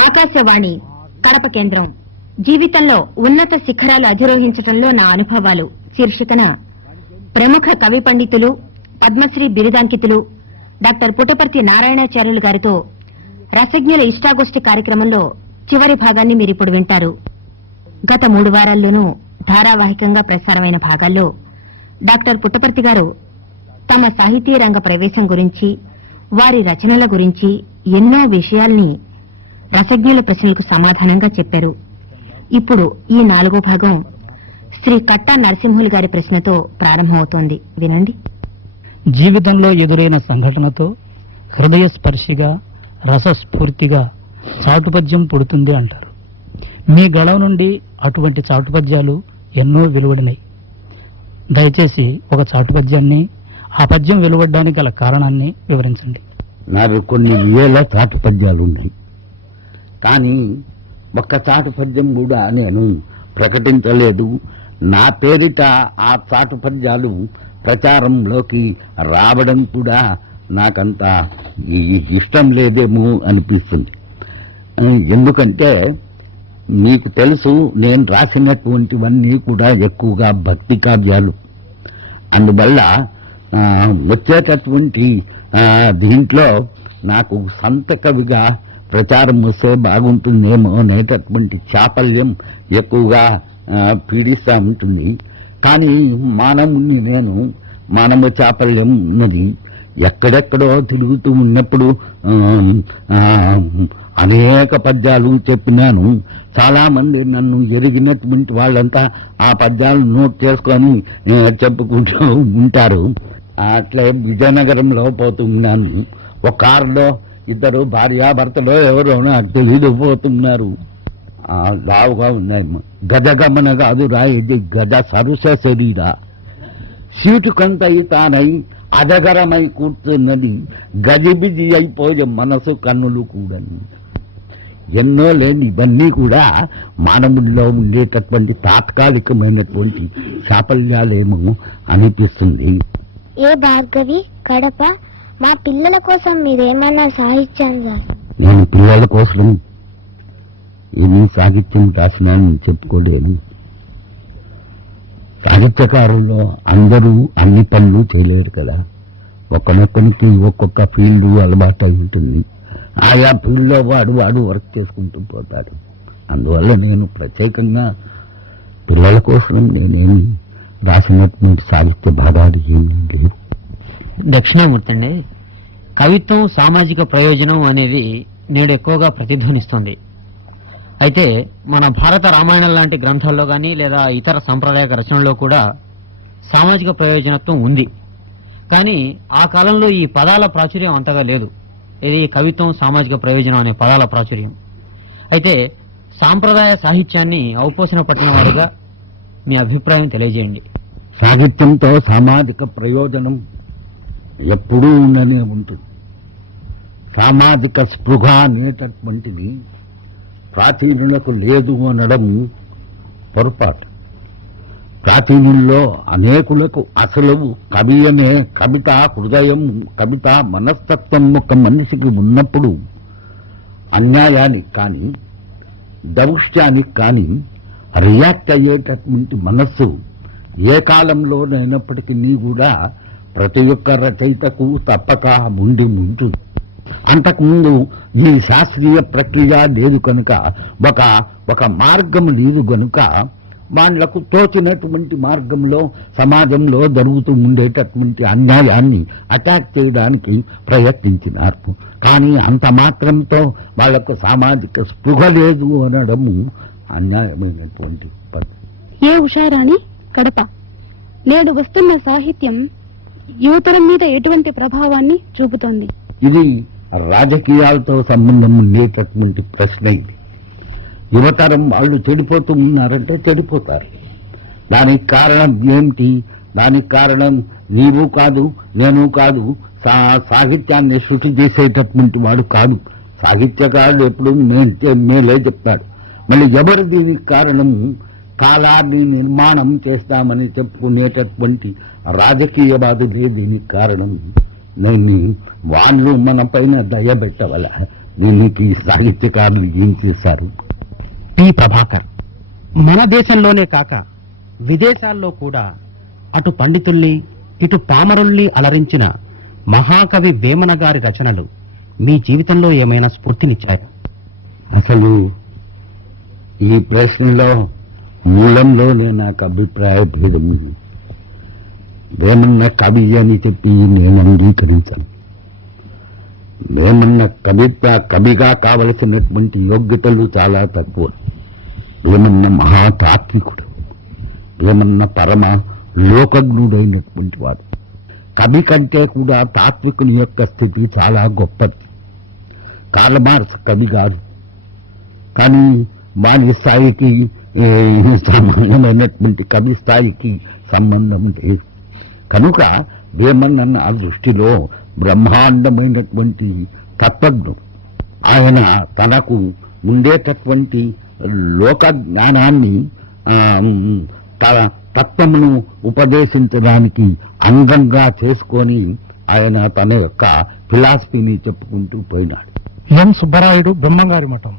ఆకాశవాణి కడప కేంద్రం. జీవితంలో ఉన్నత శిఖరాలు అధిరోహించడంలో నా అనుభవాలు. శీర్షికన ప్రముఖ కవి పండితులు పద్మశ్రీ బిరుదాంకితులు డాక్టర్ పుటపర్తి నారాయణాచార్యులు గారితో రసజ్ఞుల ఇష్టాగోష్ఠి కార్యక్రమంలో చివరి భాగాన్ని మీరిప్పుడు వింటారు. గత మూడు వారాల్లోనూ ధారావాహికంగా ప్రసారమైన భాగాల్లో డాక్టర్ పుట్టపర్తి గారు తమ సాహితీ రంగ ప్రవేశం గురించి వారి రచనల గురించి ఎన్నో విషయాల్ని రసజ్ఞుల ప్రశ్నలకు సమాధానంగా చెప్పారు. ఇప్పుడు ఈ నాలుగో భాగం శ్రీ కట్టా నరసింహులు గారి ప్రశ్నతో ప్రారంభమవుతోంది. వినండి. జీవితంలో ఎదురైన సంఘటనతో హృదయస్పర్శిగా రసస్ఫూర్తిగా చాటుపద్యం పుడుతుంది అంటారు. మీ గళం నుండి అటువంటి చాటుపద్యాలు ఎన్నో వెలువడినాయి. దయచేసి ఒక చాటుపద్యాన్ని ఆ పద్యం వెలువడడానికి గల కారణాన్ని వివరించండి. నాకు కొన్ని వేల చాటు పద్యాలు ఉన్నాయి. కానీ ఒక్క చాటు పద్యం కూడా నేను ప్రకటించలేదు. నా పేరిట ఆ చాటు పద్యాలు ప్రచారంలోకి రావడం కూడా నాకంత ఇష్టం లేదేమో అనిపిస్తుంది. ఎందుకంటే మీకు తెలుసు నేను రాసినటువంటివన్నీ కూడా ఎక్కువగా భక్తి కావ్యాలు. అందువల్ల వచ్చేటటువంటి దీంట్లో నాకు సంత కవిగా ప్రచారం వస్తే బాగుంటుందేమో అనేటటువంటి చాపల్యం ఎక్కువగా పీడిస్తూ ఉంటుంది. కానీ మానవుణ్ణి నేను మానవ చాపల్యం ఉన్నది. ఎక్కడెక్కడో తిరుగుతూ ఉన్నప్పుడు అనేక పద్యాలు చెప్పినాను. చాలామంది నన్ను ఎరిగినటువంటి వాళ్ళంతా ఆ పద్యాలు నోట్ చేసుకొని చెప్పుకుంటూ ఉంటారు. అట్లే విజయనగరంలో పోతున్నాను ఒక కారులో ఇద్దరు భార్యాభర్తలో ఎవరో నాకు తెలియకపోతున్నారు లావుగా ఉన్నాయి. గజగమన కాదు రా గజ సరుస శరీరా. సీటుకంత తానై అదగరమై కూర్చున్నది. గజిబిజి అయిపోయే మనసు కన్నులు కూడా ఎన్నో లేని ఇవన్నీ కూడా మానవుల్లో ఉండేటటువంటి తాత్కాలికమైనటువంటి చాపల్యాలేమో అనిపిస్తుంది. ఏ భార్గవి కడప మా పిల్లల కోసం మీరేమన్నా సాహిత్యం నేను పిల్లల కోసం ఏమీ సాహిత్యం రాసినానని చెప్పుకోలేను. సాహిత్యకారుల్లో అందరూ అన్ని పనులు చేయలేరు కదా. ఒక్కనొక్కనికి ఒక్కొక్క ఫీల్డ్ అలవాటు అయి ఉంటుంది. ఆయా ఫీల్డ్లో వాడు వాడు వర్క్ చేసుకుంటూ పోతాడు. అందువల్ల నేను ప్రత్యేకంగా పిల్లల కోసం నేనేమి రాసినటువంటి సాహిత్య భాగాలు ఏమీ లేవు. దక్షిణామూర్తి అండి. కవిత్వం సామాజిక ప్రయోజనం అనేది నేడు ఎక్కువగా ప్రతిధ్వనిస్తుంది. అయితే మన భారత రామాయణం లాంటి గ్రంథాల్లో కానీ లేదా ఇతర సాంప్రదాయక రచనల్లో కూడా సామాజిక ప్రయోజనత్వం ఉంది. కానీ ఆ కాలంలో ఈ పదాల ప్రాచుర్యం అంతగా లేదు. ఇది కవిత్వం సామాజిక ప్రయోజనం అనే పదాల ప్రాచుర్యం. అయితే సాంప్రదాయ సాహిత్యాన్ని ఔపోసన పట్టిన వారిగా మీ అభిప్రాయం తెలియజేయండి. సాహిత్యంతో సామాజిక ప్రయోజనం ఎప్పుడూ ఉండనే ఉంటుంది. సామాజిక స్పృహ అనేటటువంటిది ప్రాచీనులకు లేదు అనడం పొరపాటు. ప్రాచీనుల్లో అనేకులకు అసలు కవి అనే కవిత హృదయం కవిత మనస్తత్వం ఒక మనిషికి ఉన్నప్పుడు అన్యాయానికి కానీ దౌష్ట్యానికి కానీ రియాక్ట్ అయ్యేటటువంటి మనస్సు ఏ కాలంలోనైనప్పటికీ కూడా ప్రతి ఒక్క రచయితకు తప్పక ఉండి ఉంటుంది అంతకుముందు ఈ శాస్త్రీయ ప్రక్రియ లేదు కనుక ఒక ఒక మార్గం లేదు కనుక వాళ్ళకు తోచినటువంటి మార్గంలో సమాజంలో జరుగుతూ ఉండేటటువంటి అన్యాయాన్ని అటాక్ చేయడానికి ప్రయత్నించినారు. కానీ అంత మాత్రంతో వాళ్ళకు సామాజిక స్పృహ లేదు అనడము అన్యాయమైనటువంటి పద్ధతి. ఏ ఉషారాణి కడప. నేడు వస్తున్న సాహిత్యం యువతరం మీద ఎటువంటి ప్రభావాన్ని చూపుతోంది? ఇది రాజకీయాలతో సంబంధం ఉండేటటువంటి ప్రశ్న ఇది. యువతరం వాళ్ళు చెడిపోతూ ఉన్నారంటే చెడిపోతారు. దానికి కారణం ఏమిటి? దానికి కారణం నీవు కాదు నేను కాదు సా- సాహిత్యాన్ని సృష్టి చేసేటటువంటి వాడు కాదు. సాహిత్యకారుడు ఎప్పుడు మేలే చెప్తాడు. మళ్ళీ ఎవరు దీనికి కారణము? కాలాన్ని నిర్మాణం చేస్తామని చెప్పుకునేటటువంటి రాజకీయవాదులే దీనికి కారణం. నేను వాళ్ళు మన పైన దయ పెట్టవల. దీనికి సాహిత్యకారులు ఏం చేశారు? పి ప్రభాకర్ మన దేశంలోనే కాక విదేశాల్లో కూడా అటు పండితుల్ని ఇటు పామరుల్ని అలరించిన మహాకవి వేమన గారి రచనలు మీ జీవితంలో ఏమైనా స్ఫూర్తినిచ్చాయా? అసలు ఈ ప్రశ్నలో మూలంలోనే నాకు అభిప్రాయ భేదం వేమన్న కవి అని చెప్పి నేను అంగీకరించాను. వేమన్న కవిత్వ కవిగా కావలసినటువంటి యోగ్యతలు చాలా తక్కువ. వేమన్న మహాతాత్వికుడు వేమన్న పరమ లోకజ్ఞుడైనటువంటి వాడు. కవి కంటే కూడా తాత్వికుని యొక్క స్థితి చాలా గొప్పది. కాలమార్స్ కవి గారు. కానీ వారి స్థాయికి ఏ, సంబంధమైనటువంటి కవి స్థాయికి సంబంధం లేదు. కనుక వేమన్న దృష్టిలో బ్రహ్మాండమైనటువంటి తత్వజ్ఞం ఆయన తనకు ఉండేటటువంటి లోక జ్ఞానాన్ని తన తత్వమును ఉపదేశించడానికి అంగంగా చేసుకొని ఆయన తన యొక్క ఫిలాసఫీని చెప్పుకుంటూ పోయినాడు. ఎం సుబ్బరాయుడు బ్రహ్మంగారి మఠం.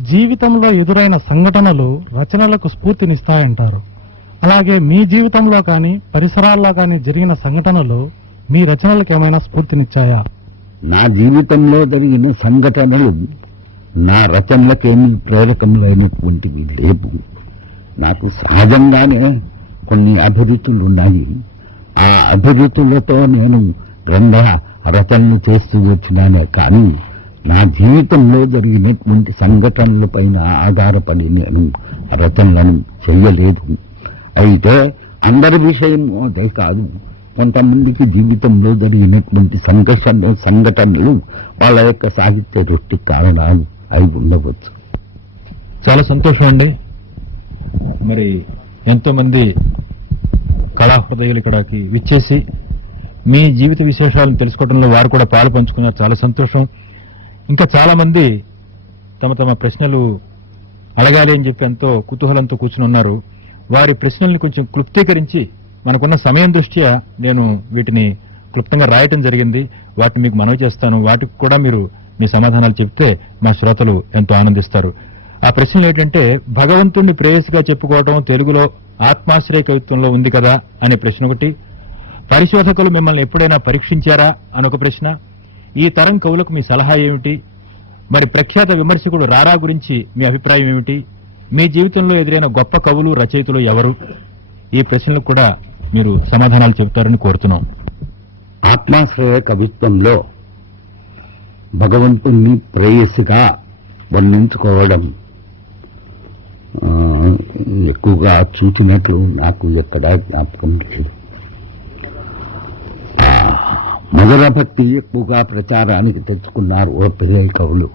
జీవితంలో ఎదురైన సంఘటనలు రచనలకు స్ఫూర్తినిస్తాయంటారు. అలాగే మీ జీవితంలో కానీ పరిసరాల్లో కానీ జరిగిన సంఘటనలు మీ రచనలకు ఏమైనా స్ఫూర్తినిచ్చాయా? నా జీవితంలో జరిగిన సంఘటనలు నా రచనలకేమీ ప్రేరకములైనటువంటివి లేవు. నాకు సహజంగానే కొన్ని అభిరుచులు ఉన్నాయి ఆ అభిరుచులతో నేను గ్రంథ రచనలు చేస్తూ వచ్చినానే కానీ నా జీవితంలో జరిగినటువంటి సంఘటనల పైన ఆధారపడి నేను రచనలను చెయ్యలేదు అయితే అందరి విషయం అదే కాదు. కొంతమందికి జీవితంలో జరిగినటువంటి సంఘర్షణ సంఘటనలు వాళ్ళ యొక్క సాహిత్య దృష్టి కారణాలు అయి ఉండవచ్చు. చాలా సంతోషం అండి. మరి ఎంతో మంది కళా ఇక్కడికి విచ్చేసి మీ జీవిత విశేషాలను తెలుసుకోవడంలో వారు కూడా పాలు పంచుకున్నారు. చాలా సంతోషం. ఇంకా చాలా మంది తమ తమ ప్రశ్నలు అడగాలి అని చెప్పి ఎంతో కుతూహలంతో కూర్చుని ఉన్నారు. వారి ప్రశ్నల్ని కొంచెం క్లుప్తీకరించి మనకున్న సమయం దృష్ట్యా నేను వీటిని క్లుప్తంగా రాయటం జరిగింది. వాటిని మీకు మనవి చేస్తాను. వాటికి కూడా మీరు మీ సమాధానాలు చెప్తే మా శ్రోతలు ఎంతో ఆనందిస్తారు. ఆ ప్రశ్నలు ఏంటంటే భగవంతుణ్ణి ప్రేయసిగా చెప్పుకోవటం తెలుగులో ఆత్మాశ్రయ కవిత్వంలో ఉంది కదా అనే ప్రశ్న ఒకటి. పరిశోధకులు మిమ్మల్ని ఎప్పుడైనా పరీక్షించారా అనొక ప్రశ్న. ఈ తరం కవులకు మీ సలహా ఏమిటి? మరి ప్రఖ్యాత విమర్శకుడు రారా గురించి మీ అభిప్రాయం ఏమిటి? మీ జీవితంలో ఎదురైన గొప్ప కవులు రచయితలు ఎవరు? ఈ ప్రశ్నలకు కూడా మీరు సమాధానాలు చెబుతారని కోరుతున్నాం. ఆత్మాశ్రయ కవిత్వంలో భగవంతుణ్ణి ప్రేయసిగా వర్ణించుకోవడం ఎక్కువగా చూచినట్లు నాకు ఎక్కడా జ్ఞాపకం లేదు. మధుర భక్తి ఎక్కువగా ప్రచారానికి తెచ్చుకున్నారు ఓ పిల్లల కవులు.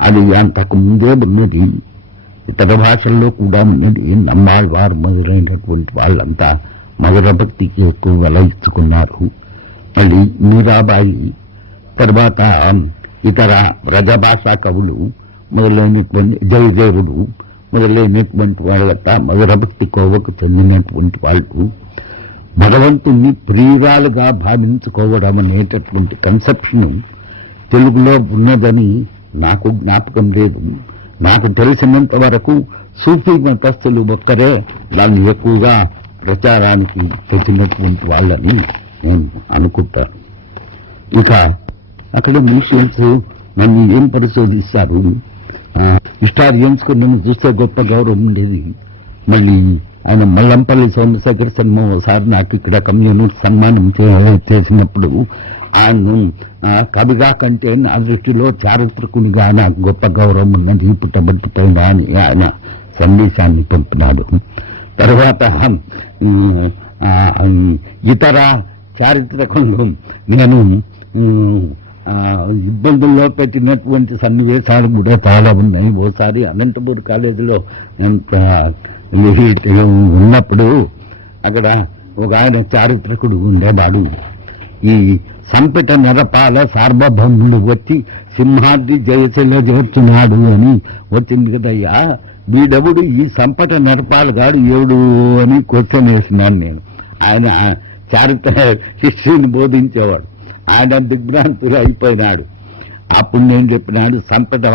అది అంతకు ముందే ఉన్నది. ఇతర భాషల్లో కూడా ఉన్నది. నమ్మాళ్వారు మొదలైనటువంటి వాళ్ళంతా మధుర భక్తికి ఎక్కువ వెల ఇచ్చుకున్నారు మళ్ళీ మీరాబాయి తర్వాత ఇతర రజభాషా కవులు మొదలైనటువంటి జయదేవుడు మొదలైనటువంటి వాళ్ళంతా మధుర భక్తి కోవకు చెందినటువంటి వాళ్ళు. భగవంతుణ్ణి ప్రియురాలుగా భావించుకోవడం అనేటటువంటి కన్సెప్షన్ తెలుగులో ఉన్నదని నాకు జ్ఞాపకం లేదు. నాకు తెలిసినంత వరకు సూఫీ మతస్థులు ఒక్కరే దాన్ని ఎక్కువగా ప్రచారానికి తెచ్చినటువంటి వాళ్ళని నేను అనుకుంటాను. ఇక అక్కడ మ్యూజియంస్ నన్ను ఏం పరిశోధిస్తారు? హిస్టారియన్స్కు నన్ను చూస్తే గొప్ప గౌరవం ఉండేది. మళ్ళీ ఆయన మల్లంపల్లి సోమశేఖర్ శర్మ ఒకసారి నాకు ఇక్కడ కమ్యూనిటీ సన్మానం చేసినప్పుడు ఆయన కవిగా కంటే నా దృష్టిలో చారిత్రకునిగా నాకు గొప్ప గౌరవం ఉన్నది. పుట్టబట్టిపోయినా అని ఆయన సందేశాన్ని పంపినాడు. తర్వాత ఇతర చారిత్రకులు నేను ఇబ్బందుల్లో పెట్టినటువంటి సన్నివేశాలు కూడా చాలా ఉన్నాయి. ఓసారి అనంతపూర్ కాలేజీలో ఎంత ఉన్నప్పుడు అక్కడ ఒక ఆయన చారిత్రకుడు ఉండేవాడు. ఈ సంపిట నెరపాల సార్వభౌముడు వచ్చి సింహాద్రి జయశిల చేర్చున్నాడు అని వచ్చింది కదయ్యా. వీడెవడు? ఈ సంపట నెరపాలు గాడు ఎవడు అని క్వశ్చన్ వేసినాను నేను. ఆయన చారిత్ర హిస్టరీని బోధించేవాడు. ఆయన దిగ్భ్రాంతులు అయిపోయినాడు. అప్పుడు నేను చెప్పినాడు సంపట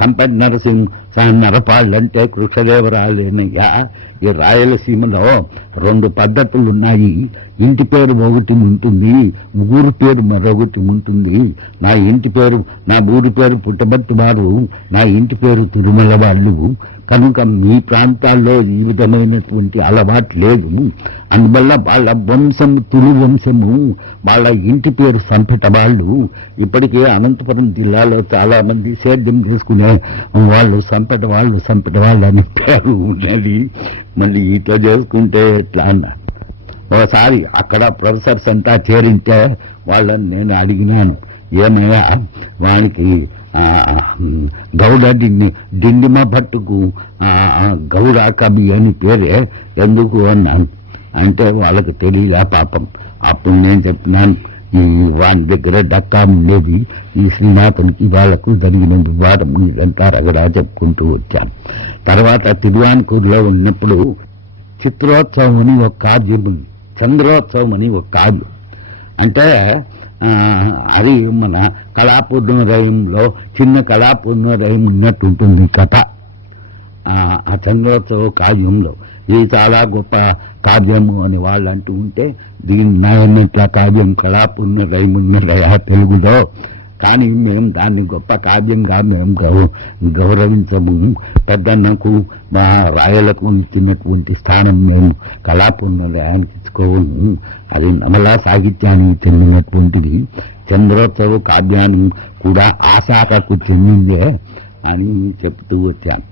సంపద నరసింహ నరపాళ్ళంటే కృష్ణదేవరాయలేనయ్యా. ఈ రాయలసీమలో రెండు పద్ధతులు ఉన్నాయి ఇంటి పేరు ఒకటి ఉంటుంది ఊరు పేరు మరొకటి ఉంటుంది. నా ఇంటి పేరు నా ఊరి పేరు పుట్టబట్టి వారు నా ఇంటి పేరు తిరుమల వాళ్ళు. కనుక మీ ప్రాంతాల్లో ఈ విధమైనటువంటి అలవాటు లేదు. అందువల్ల వాళ్ళ వంశము తులు వంశము వాళ్ళ ఇంటి పేరు సంపట వాళ్ళు ఇప్పటికే అనంతపురం జిల్లాలో చాలామంది సేద్యం చేసుకునే వాళ్ళు సంపట వాళ్ళు సంపట వాళ్ళు అనే పేరు ఉన్నది. మళ్ళీ ఇట్లా చేసుకుంటే ఎట్లా అన్న? ఒకసారి అక్కడ ప్రొఫెసర్స్ అంతా చేరింటే వాళ్ళని నేను అడిగినాను ఏమయ్యా వానికి గౌడ డిండి డిండిమ భట్టుకు గౌడ కవి అని పేరే ఎందుకు అన్నాను. అంటే వాళ్ళకి తెలియదా పాపం. అప్పుడు నేను చెప్తున్నాను ఈ వాని దగ్గర డక్కా ఉండేది ఈ శ్రీనాథునికి వాళ్ళకు జరిగిన వివాదం ఇదంతా రగడా చెప్పుకుంటూ వచ్చాం. తర్వాత తిరువాన్కూరులో ఉన్నప్పుడు చిత్రోత్సవం అని ఒక కావ్యం చంద్రోత్సవం అని ఒక కావ్యం అంటే అది మన కళాపూర్ణోదయంలో చిన్న పూర్ణోదయం ఉన్నట్టు ఉంటుంది కథ. ఆ, చంద్రోత్సవ కావ్యంలో ఇది చాలా గొప్ప కావ్యము అని వాళ్ళు అంటూ ఉంటే దీని నాయన్నట్ల కావ్యం కళాపూర్ణోదయం ఉన్నదయా తెలుగులో. కానీ మేము దాన్ని గొప్ప కావ్యంగా మేము గౌ గౌరవించము. పెద్దన్నకు మా రాయలకు ఇచ్చినటువంటి స్థానం మేము కళాపూర్ణోదయానికి ఇచ్చుకోము అది నమలా సాహిత్యానికి చెందినటువంటిది. చంద్రోత్సవ కావ్యాన్ని కూడా ఆశాఖకు చెందిందే అని చెప్తూ వచ్చాను.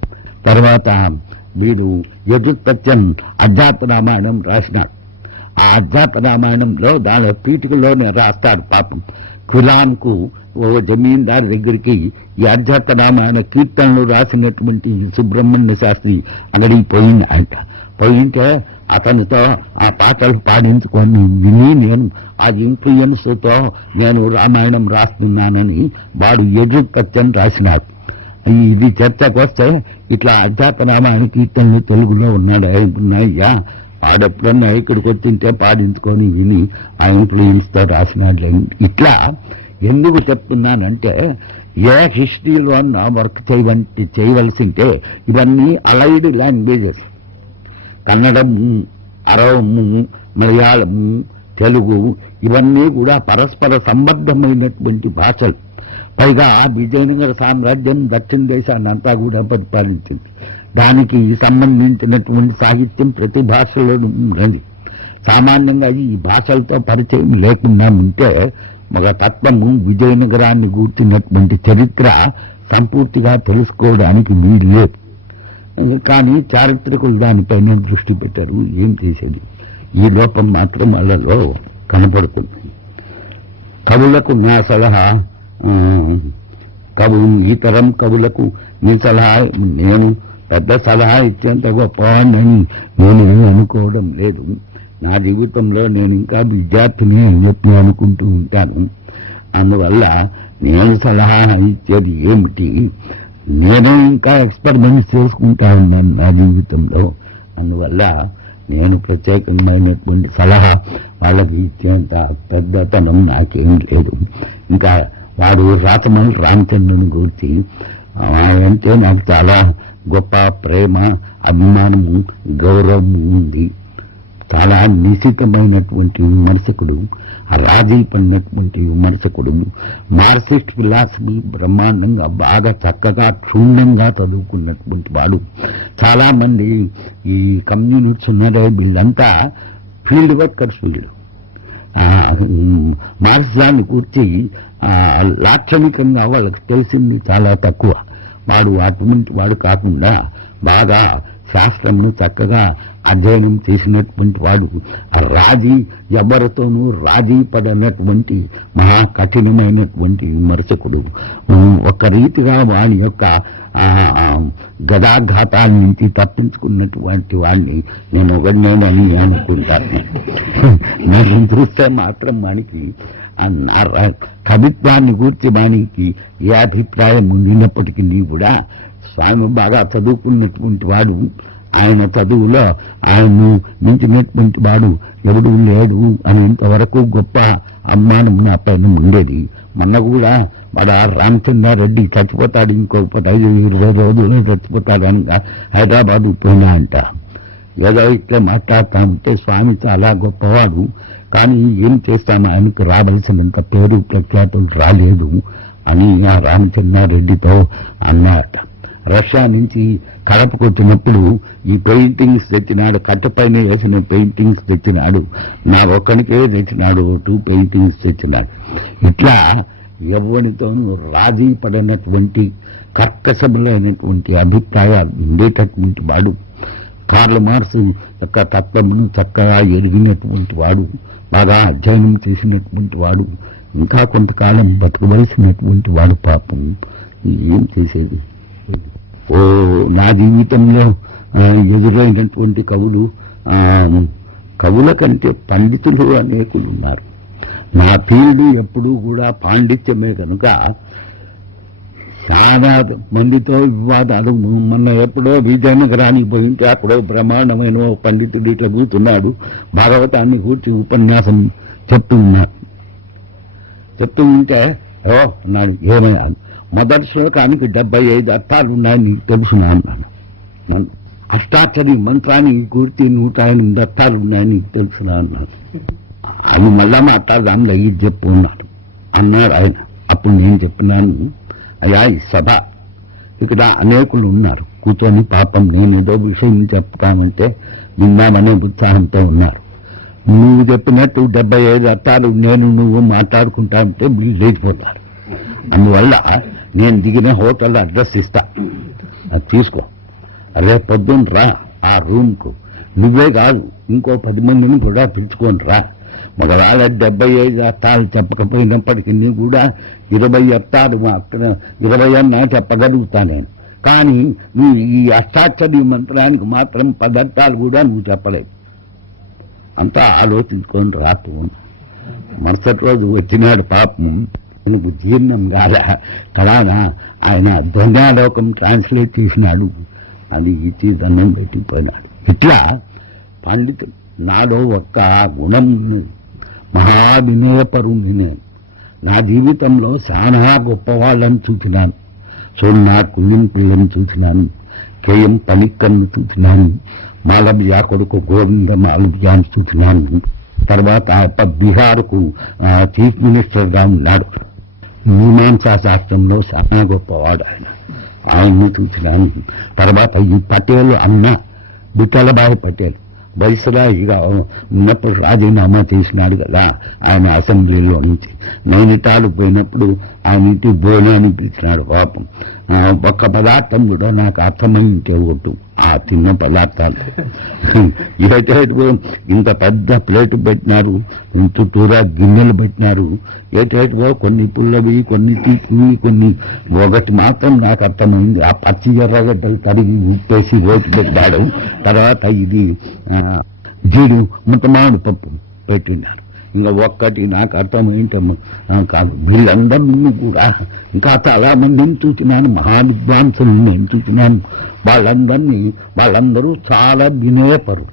తర్వాత వీడు యజుత్పత్యం అధ్యాత్మ రామాయణం రాసినాడు. ఆ అధ్యాత్మ రామాయణంలో దాని పీఠికలోనే రాస్తాడు పాపం. కులాంకు ఓ జమీందారు దగ్గరికి ఈ అధ్యాత్మ రామాయణ కీర్తనలు రాసినటువంటి సుబ్రహ్మణ్య శాస్త్రి అక్కడికి ఆయన పోయింటే అతనితో ఆ పాటలు పాడించుకొని విని నేను ఆ ఇన్ఫ్లుయెన్స్తో నేను రామాయణం రాస్తున్నానని వాడు యజుత్పత్యం రాసినాడు. ఇది చర్చకు వస్తే ఇట్లా అధ్యాత్మ రామాయణ కీర్తనలు తెలుగులో ఉన్నాడు ఉన్నాయ్యా. వాడెప్పుడన్నా ఇక్కడికి వచ్చింటే పాడించుకొని విని ఆ ఇన్ఫ్లుయెన్స్తో రాసినాడు ఇట్లా ఎందుకు చెప్తున్నానంటే ఏ హిస్టరీలో అన్న వర్క్ చేయవంటి చేయవలసింటే ఇవన్నీ అలైడ్ లాంగ్వేజెస్. కన్నడము అరవము మలయాళము తెలుగు ఇవన్నీ కూడా పరస్పర సంబద్ధమైనటువంటి భాషలు. పైగా విజయనగర సామ్రాజ్యం దక్షిణ దేశాన్ని అంతా కూడా పరిపాలించింది. దానికి సంబంధించినటువంటి సాహిత్యం ప్రతి భాషలో ఉన్నది. సామాన్యంగా ఈ భాషలతో పరిచయం లేకుండా ఉంటే ఒక తత్వము విజయనగరాన్ని గూర్చినటువంటి చరిత్ర సంపూర్తిగా తెలుసుకోవడానికి వీలు లేదు. కానీ చారిత్రకులు దానిపైన దృష్టి పెట్టారు ఏం చేసేది? ఈ లోపం మాత్రం వాళ్ళలో కనపడుతుంది. కవులకు నా సలహా కవులు కవు ఈ తరం కవులకు నీ సలహా నేను పెద్ద సలహా ఇచ్చేంత గొప్పవాడిని నేను నేను అనుకోవడం లేదు. నా జీవితంలో నేను ఇంకా విద్యార్థిని అని చెప్పి అనుకుంటూ ఉంటాను. అందువల్ల నేను సలహా ఇచ్చేది ఏమిటి? నేను ఇంకా ఎక్స్పెరిమెంట్స్ చేసుకుంటా ఉన్నాను నా జీవితంలో. అందువల్ల నేను ప్రత్యేకమైనటువంటి సలహా వాళ్ళకి ఇచ్చేంత పెద్దతనం నాకేం లేదు. ఇంకా వాడు రాతమని రామచంద్రుని గురించి అంటే నాకు చాలా గొప్ప ప్రేమ అభిమానము గౌరవము ఉంది. చాలా నిశితమైనటువంటి విమర్శకుడు రాజీ పడినటువంటి విమర్శకుడు మార్క్సిస్ట్ ఫిలాసఫీ బ్రహ్మాండంగా బాగా చక్కగా క్షుణ్ణంగా చదువుకున్నటువంటి వాడు. చాలామంది ఈ కమ్యూనిట్స్ ఉన్నారే వీళ్ళంతా ఫీల్డ్ వర్కర్స్ వీళ్ళు. ఆ, ఉమ్, కూర్చి లాక్షణికంగా వాళ్ళకి తెలిసింది చాలా తక్కువ. వాడు అటువంటి వాడు కాకుండా బాగా శాస్త్రమును చక్కగా అధ్యయనం చేసినటువంటి వాడు రాజీ ఎవరితోనూ రాజీ పడనటువంటి మహా కఠినమైనటువంటి విమర్శకుడు ఒక రీతిగా వాని యొక్క గదాఘాతాల నుంచి తప్పించుకున్నటువంటి వాడిని నేను ఒకడినేనని అనుకుంటాను. నన్ను చూస్తే మాత్రం వానికి ఆ కవిత్వాన్ని గూర్చి వానికి ఏ అభిప్రాయం ఉండినప్పటికీ కూడా స్వామి బాగా చదువుకున్నటువంటి వాడు. ఆయన చదువులో ఆయన్ను మించినటువంటి వాడు ఎవడు లేడు అనేంతవరకు గొప్ప అభిమానం నా పైన ఉండేది. మొన్న కూడా మన రామచంద్రారెడ్డి చచ్చిపోతాడు ఇంకో పదహైదు ఇరవై రోజుల్లో చచ్చిపోతాడు అని హైదరాబాద్ పోయినా అంట. ఏదో ఇట్లా మాట్లాడుతా ఉంటే స్వామి చాలా గొప్పవాడు. కానీ ఏం చేస్తాను ఆయనకు రావాల్సినంత పేరు ప్రఖ్యాతులు రాలేదు అని ఆ రామచంద్రారెడ్డితో అన్నట రష్యా నుంచి కడపకు వచ్చినప్పుడు ఈ పెయింటింగ్స్ తెచ్చినాడు కట్టపైన వేసిన పెయింటింగ్స్ తెచ్చినాడు నా ఒక్కడికే తెచ్చినాడు టూ పెయింటింగ్స్ తెచ్చినాడు. ఇట్లా ఎవరితోనూ రాజీ పడినటువంటి కర్కశములైనటువంటి అభిప్రాయాలు ఉండేటటువంటి వాడు. కార్ల మార్స్ యొక్క తత్వమును చక్కగా ఎరిగినటువంటి వాడు. బాగా అధ్యయనం చేసినటువంటి వాడు ఇంకా కొంతకాలం బతకవలసినటువంటి వాడు పాపం. ఏం చేసేది? ఓ నా జీవితంలో ఎదురైనటువంటి కవులు కవుల కంటే పండితులు అనేకులు ఉన్నారు. నా ఫీల్డ్ ఎప్పుడూ కూడా పాండిత్యమే కనుక చాలా మందితో వివాదాలు మొన్న ఎప్పుడో విజయనగరానికి పోయింటే అప్పుడో బ్రహ్మాండమైన ఓ పండితుడు ఇట్లా కూర్చున్నాడు భాగవతాన్ని కూర్చి ఉపన్యాసం చెప్తూ ఉన్నాడు చెప్తూ ఉంటే ఓ అన్నాడు ఏమయ్యా? మొదటి శ్లోకానికి డెబ్బై ఐదు అర్థాలు ఉన్నాయని నీకు తెలుసునా అన్నాను నన్ను అష్టాక్షరి మంత్రానికి కూర్చి నూట ఎనిమిది అర్థాలు ఉన్నాయని నీకు తెలుసునా అన్నాను అవి మళ్ళా మాట్లాడదాంలో ఇది చెప్పు అన్నాడు. అన్నాడు ఆయన. అప్పుడు నేను చెప్పినాను అయ్యా ఈ సభ. ఇక్కడ అనేకులు ఉన్నారు. కూర్చొని పాపం నేనేదో విషయం చెప్తామంటే విన్నామనే ఉత్సాహంతో ఉన్నారు. నువ్వు చెప్పినట్టు డెబ్బై ఐదు అట్టాలు నేను నువ్వు మాట్లాడుకుంటా అంటే వీళ్ళు లేచిపోతారు. అందువల్ల నేను దిగిన హోటల్ అడ్రస్ ఇస్తా. అది తీసుకో. రేపు పొద్దున్న రా. ఆ రూమ్కు. నువ్వే కాదు ఇంకో పది మందిని కూడా పిలుచుకొని రా. ఒకవేళ డెబ్బై ఐదు అర్థాలు చెప్పకపోయినప్పటికీ కూడా ఇరవై అర్థాలు మాత్రం ఇరవై అన్నా చెప్పగలుగుతా నేను. కానీ నువ్వు ఈ అష్టాక్షరి మంత్రానికి మాత్రం పదార్థాలు కూడా నువ్వు చెప్పలేవు అంతా ఆలోచించుకొని రాతూ ఉన్నా మరుసటి రోజు వచ్చినాడు పాపం. ఆయనకు జీర్ణం కాల. కళాన ఆయన ధ్వన్యాలోకం ట్రాన్స్లేట్ చేసినాడు. అది ఇచ్చి దండం పెట్టిపోయినాడు. ఇట్లా పండితుడు నాలో ఒక్క గుణం ఉన్నది. మహావినయపరుని నేను. నా జీవితంలో చాలా గొప్పవాళ్ళని చూసినాను సోన్నా కుళ్ళిన పిల్లని చూసినాను కేఎం పనిక్కన్ను చూసినాను మాలవ్య కొడుకు గోవింద మాలవ్యాన్ని చూసినాను తర్వాత బీహార్కు చీఫ్ మినిస్టర్గా ఉన్నాడు. మీమాంసా శాస్త్రంలో చాలా గొప్పవాడు ఆయన. ఆయన్ని చూసినాను తర్వాత ఈ పటేల్ అన్న విఠలబాయి పటేల్. వైస్రాయిగా ఉన్నప్పుడు రాజీనామా చేసినాడు కదా. ఆయన అసెంబ్లీలో నుంచి నైనిటాలు పోయినప్పుడు ఆయన ఇంటి భోజనాన్ని పిలిచినాడు పాపం. ఆ, ఒక్క పదార్థం కూడా నాకు అర్థమై ఉంటే ఒట్టు. ఆ తిన్న పదార్థాలు. ఏటేటు ఇంత పెద్ద ప్లేట్ పెట్టినారు చుట్టూరా గిన్నెలు పెట్టినారు. ఏటేటువో కొన్ని పుల్లవి కొన్ని తీపివి కొన్ని ఒకటి మాత్రం నాకు అర్థమైంది. ఆ పచ్చి ఎర్రగడ్డలు తరిగి ఉప్పేసి ఓటు పెట్టాడు. తర్వాత ఇది జీడు ముట్టమాడు పప్పు పెట్టినారు. ఇంకా ఒక్కటి నాకు అర్థమేంటమ్మా కాదు వీళ్ళందరినీ కూడా ఇంకా చాలా మందిని చూసినాను మహావిద్వాంసులను నేను చూసినాను వాళ్ళందరినీ వాళ్ళందరూ చాలా వినయపరులు.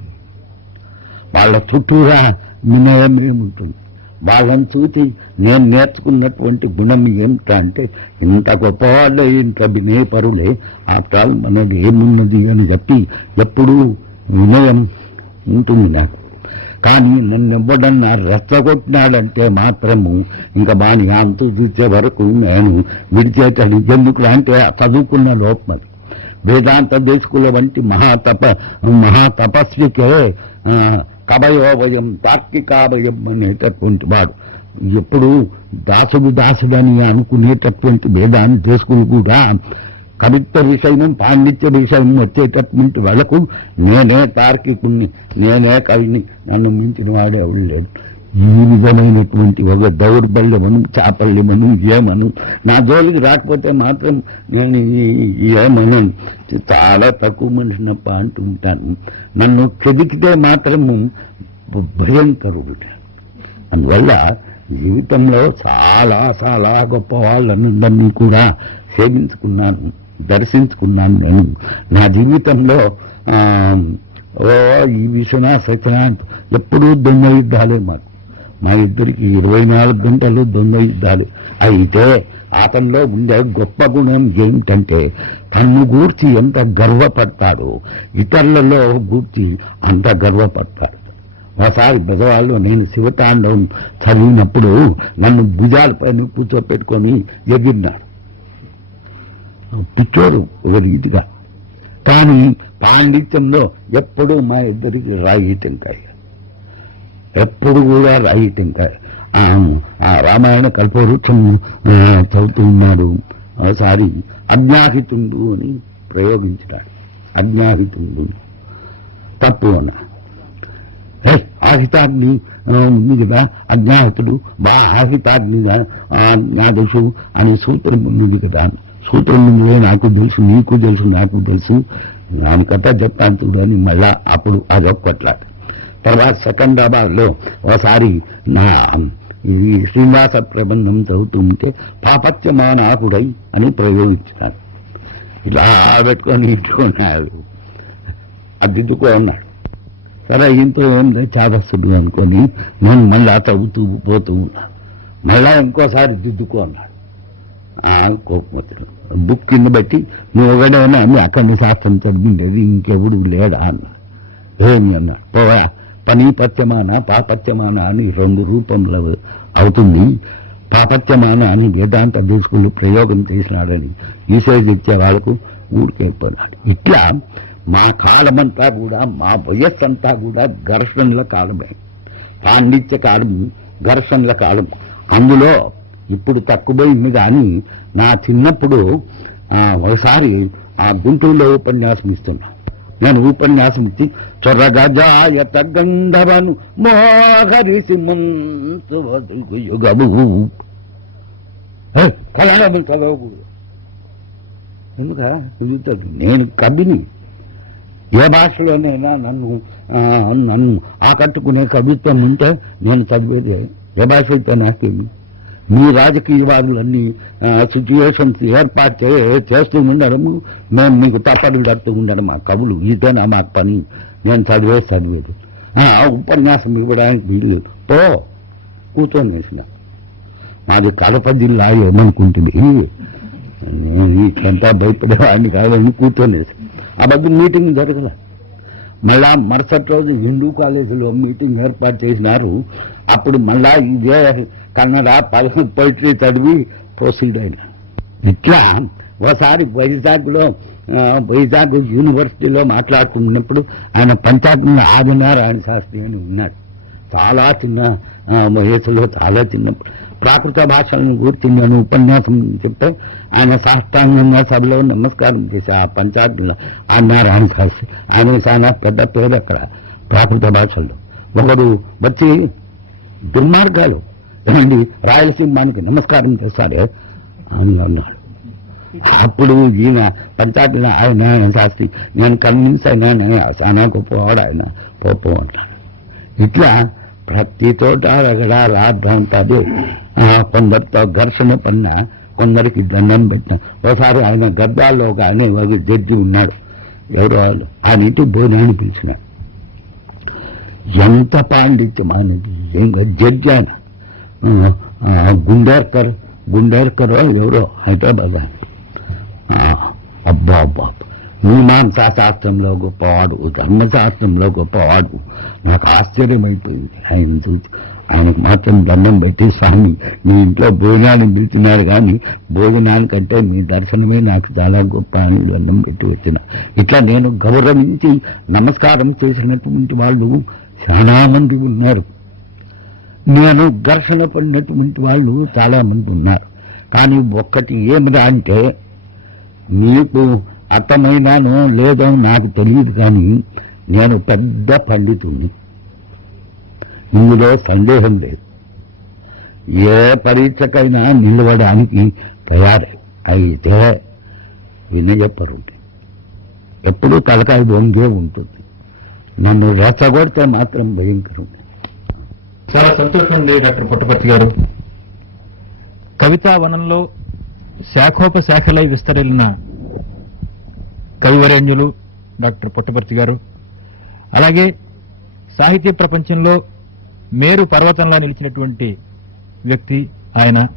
వాళ్ళ చుట్టూరా వినయమే ఉంటుంది వాళ్ళని చూసి నేను నేర్చుకున్నటువంటి గుణం ఏమిటా అంటే ఇంత గొప్పవాళ్ళే ఇంత వినయపరులే ఆఫ్టర్ ఆల్ మనది ఏమున్నది అని చెప్పి ఎప్పుడూ వినయం ఉంటుంది నాకు. కానీ నన్ను ఇవ్వడన్నా రెచ్చగొట్టినాడంటే మాత్రము ఇంకా వాని అంత చూసే వరకు నేను విడిచేటది ఎందుకు అంటే చదువుకున్న లోపం అది వేదాంత దేశకుల వంటి మహాతప మహాతపస్వికే ఆ, కవయోభయం తార్కికాభయం అనేటటువంటి వాడు. ఎప్పుడు దాసుడు దాసుడని అనుకునేటటువంటి వేదాంత దేశకులు కూడా కవిత్వ విషయము పాండిత్య విషయం వచ్చేటటువంటి వాళ్ళకు నేనే తార్కికుణ్ణి నేనే కవిని నన్ను మించిన వాడే ఎవడు లేడు. ఈ విధమైనటువంటి ఒక దౌర్బల్యమను చాపల్యమను ఏమను నా జోలికి రాకపోతే మాత్రం నేను ఏమను చాలా తక్కువ మనిషినప్ప అంటూ ఉంటాను. నన్ను చెదికితే మాత్రము భయంకరుడు. అందువల్ల జీవితంలో చాలా చాలా గొప్ప వాళ్ళందరినీ కూడా సేవించుకున్నాను. దర్శించుకున్నాను నేను. నా జీవితంలో ఓ ఈ విశ్వనాథ్ సత్యనారాయణ ఎప్పుడూ దొంగ యుద్ధాలే మాకు. మా ఇద్దరికి ఇరవై నాలుగు గంటలు దొంగ యుద్ధాలు. అయితే అతనిలో ఉండే గొప్ప గుణం ఏమిటంటే తన్ను గూర్చి ఎంత గర్వపడతాడో ఇతరులలో గూర్చి అంత గర్వపడతాడు. ఒకసారి బెదవాళ్ళు నేను శివతాండవం చదివినప్పుడు నన్ను భుజాలపైన కూర్చోపెట్టుకొని ఎగిరినాడు. పిచ్చోడు ఒక రీతిగా కానీ పాండిత్యంలో ఎప్పుడూ మా ఇద్దరికి రాయి టెంకాయ. ఎప్పుడు కూడా రాయి టెంకాయ. రామాయణ కల్పవృక్షం ఆ, చదువుతూ ఉన్నాడు ఒకసారి అజ్ఞాహితుండు అని ప్రయోగించినాడు. అజ్ఞాహితుండు. తప్పు అన్నా. ఆహితాగ్ని ఉంది కదా అజ్ఞాహితుడు. బా ఆహితాగ్నిగా జ్ఞాదశు అనే సూత్రం ఉంది కదా సూత్రం ఉంది నాకు తెలుసు నీకు తెలుసు నాకు తెలుసు. దాని కథ చెప్తాను చూడు అని మళ్ళా అప్పుడు అదొక్కట్లాట తర్వాత సికంద్రాబాద్లో ఒకసారి నా ఈ శ్రీనివాస ప్రబంధం చదువుతుంటే పాపత్యమానాకుడై అని ప్రయోగించినాడు. ఇలా పెట్టుకొని ఇట్టుకున్నాడు అద్దిద్దుకో దిద్దుకో సరే ఇంతో ఉంది చాదస్తుడు అనుకొని నేను మళ్ళా చదువుతూ పోతూ ఉన్నాను మళ్ళా ఇంకోసారి దిద్దుకో అన్నాడు. ఆ బుక్ కింద బట్టి నువ్వు ఎవడైనా అని అక్కడిని శాస్త్రం చదివిండేది ఇంకెవడు లేడా? అన్న. ఏమి అన్న పోవా పని పత్యమాన పాపత్యమాన అని రెండు రూపంలో అవుతుంది. పాపత్యమాన అని వేదాంత దూసుకులు ప్రయోగం చేసినాడని ఈసేజ్ ఇచ్చే వాళ్ళకు ఊరికైపోయినాడు ఇట్లా మా కాలమంతా కూడా మా వయస్సు అంతా కూడా ఘర్షణల కాలమే. పాండిత్య కాలం ఘర్షణల కాలం. అందులో ఇప్పుడు తక్కువైంది కానీ నా చిన్నప్పుడు ఒకసారి ఆ గుంటూరులో ఉపన్యాసం ఇస్తున్నా. నేను ఉపన్యాసం ఇచ్చి చొరగజాయత గంధవను మోహరిసి యుగము. కళాగమని చదవకూడదు. ఎందుక నేను కవిని. ఏ భాషలోనైనా నన్ను నన్ను ఆకట్టుకునే కవిత్వం ఉంటే నేను చదివేది ఏ భాష అయితే నాకేమి? మీ రాజకీయవాదులన్నీ సిచ్యువేషన్స్ ఏర్పాటు చే చేస్తూ ఉండడము మేము మీకు తప్పడు పెడుతూ ఉండడం మా కవులు ఇదేనా మా పని? నేను చదివే చదివేది. ఉపన్యాసం ఇవ్వడానికి వీళ్ళు పో కూర్చొని వేసిన. మాది కడప జిల్లా ఏమనుకుంటుంది? నేను ఇట్లంతా భయపడేవాడిని కాదని కూర్చొని వేసిన. ఆ బదులు మీటింగ్ జరగల. మళ్ళా మరుసటి రోజు హిందూ కాలేజీలో మీటింగ్ ఏర్పాటు చేసినారు. అప్పుడు మళ్ళా ఇదే కన్నడ పొయిటరీ చదివి ప్రొసీడ్ అయినా. ఇట్లా ఒకసారి వైజాగ్లో వైజాగ్ యూనివర్సిటీలో మాట్లాడుతున్నప్పుడు ఆయన పంచాయతీ ఆదినారాయణ శాస్త్రి అని ఉన్నాడు. చాలా చిన్న వయసులో చాలా చిన్నప్పుడు ప్రాకృత భాషలను గురించి నేను ఉపన్యాసం చెప్తే ఆయన సాష్టాంగంగా సభలో నమస్కారం చేసి ఆ పంచాయతీలో ఆదినారాయణ శాస్త్రి. ఆయన చాలా పెద్ద పేరు అక్కడ ప్రాకృత భాషల్లో. ఒకడు వచ్చి దుర్మార్గాలు ఏమండి? రాయలసీమానికి నమస్కారం చేస్తారు అని అన్నాడు. అప్పుడు ఈయన పంచాయతీలో ఆయన ఆయన శాస్త్రి నేను కన్విన్స్ అయినా నేను చాలా గొప్పవాడు ఆయన పోపో అన్నాడు. ఇట్లా ప్రతి చోట ఎక్కడ రాద్దాం ఉంటుంది. కొందరితో ఘర్షణ పడిన కొందరికి దండం పెట్టిన. ఒకసారి ఆయన గద్దాల్లో ఒక ఆయన ఒక జడ్జి ఉన్నాడు. ఎవరో వాళ్ళు. ఆయన నీటి భోజనాన్ని పిలిచినాడు. ఎంత పాండిత్యం అనేది ఏం జడ్జి ఆయన? గుండేర్కర్ గుండేర్కర్ ఎవరో? హైదరాబాద్ ఆయన. అబ్బా అబ్బా మీమాంసా శాస్త్రంలో గొప్పవాడు ధర్మశాస్త్రంలో గొప్పవాడు. నాకు ఆశ్చర్యమైపోయింది. ఆయన చూసి ఆయనకు మాత్రం దండం పెట్టి స్వామి మీ ఇంట్లో భోజనాన్ని పిలుచున్నారు కానీ భోజనానికంటే మీ దర్శనమే నాకు చాలా గొప్ప అని దండం పెట్టి వచ్చిన. ఇట్లా నేను గౌరవించి నమస్కారం చేసినటువంటి వాళ్ళు చాలామంది ఉన్నారు. నేను ఘర్షణ పడినటువంటి వాళ్ళు చాలామంది ఉన్నారు. కానీ ఒక్కటి ఏమిరా అంటే మీకు అర్థమైనాను లేదో నాకు తెలియదు కానీ నేను పెద్ద పండితుణ్ణి. ఇందులో సందేహం లేదు. ఏ పరీక్షకైనా నిలవడానికి తయారే అయితే వినయపరుడి ఎప్పుడూ తలకాయ బొంగే ఉంటుంది. నన్ను రెచ్చగొడితే మాత్రం భయంకరం. చాలా సంతోషం అండి డాక్టర్ పుట్టపర్తి గారు. కవితా వనంలో శాఖోపశాఖలై విస్తరిల్లిన కవివరేణ్యులు డాక్టర్ పుట్టపర్తి గారు. అలాగే సాహితీ ప్రపంచంలో మేరు పర్వతంలో నిలిచినటువంటి వ్యక్తి ఆయన.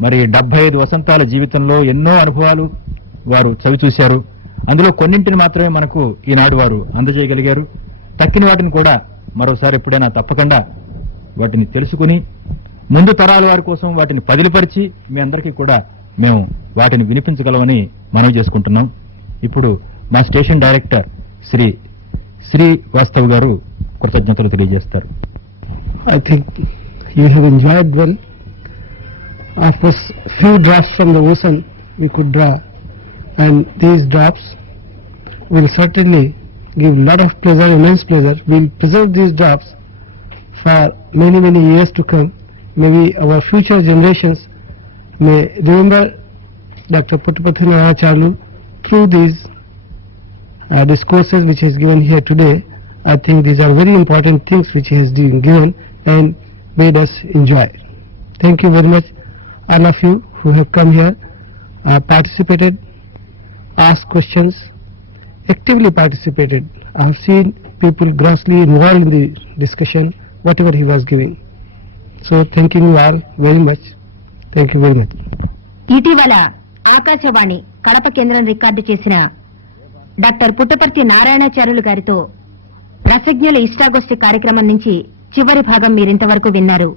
మరి డెబ్బై ఐదు వసంతాల జీవితంలో ఎన్నో అనుభవాలు వారు చవి చూశారు. అందులో కొన్నింటిని మాత్రమే మనకు ఈనాడు వారు అందజేయగలిగారు. తక్కిన వాటిని కూడా మరోసారి ఎప్పుడైనా తప్పకుండా వాటిని తెలుసుకుని ముందు తరాల వారి కోసం వాటిని పదిలిపరిచి మీ అందరికీ కూడా మేము వాటిని వినిపించగలమని మనవి చేసుకుంటున్నాం. ఇప్పుడు మా station director Shri Srivastav గారు కృతజ్ఞతలు తెలియజేస్తారు. I think you have enjoyed well of course few drops from the ocean you could draw and these drops will certainly give lot of pleasure immense pleasure will preserve these drops for many, many years to come. Maybe our future generations may remember Dr. Puttapathi Naracharlu through these uh, discourses which he has given here today. I think these are very important things which he has given and made us enjoy. Thank you very much, all of you who have come here, uh, participated, asked questions, actively participated. I have seen people grossly involved in the discussion, whatever he was giving. So thanking you all very much. Thank you very much. ఇటీవల ఆకాశవాణి కడప కేంద్రం record చేసిన doctor Puttaparthi Narayanacharyulu గారితో రసజ్ఞుల ఇష్టాగోష్ఠి కార్యక్రమం నుంచి చివరి భాగం మీరింతవరకు విన్నారు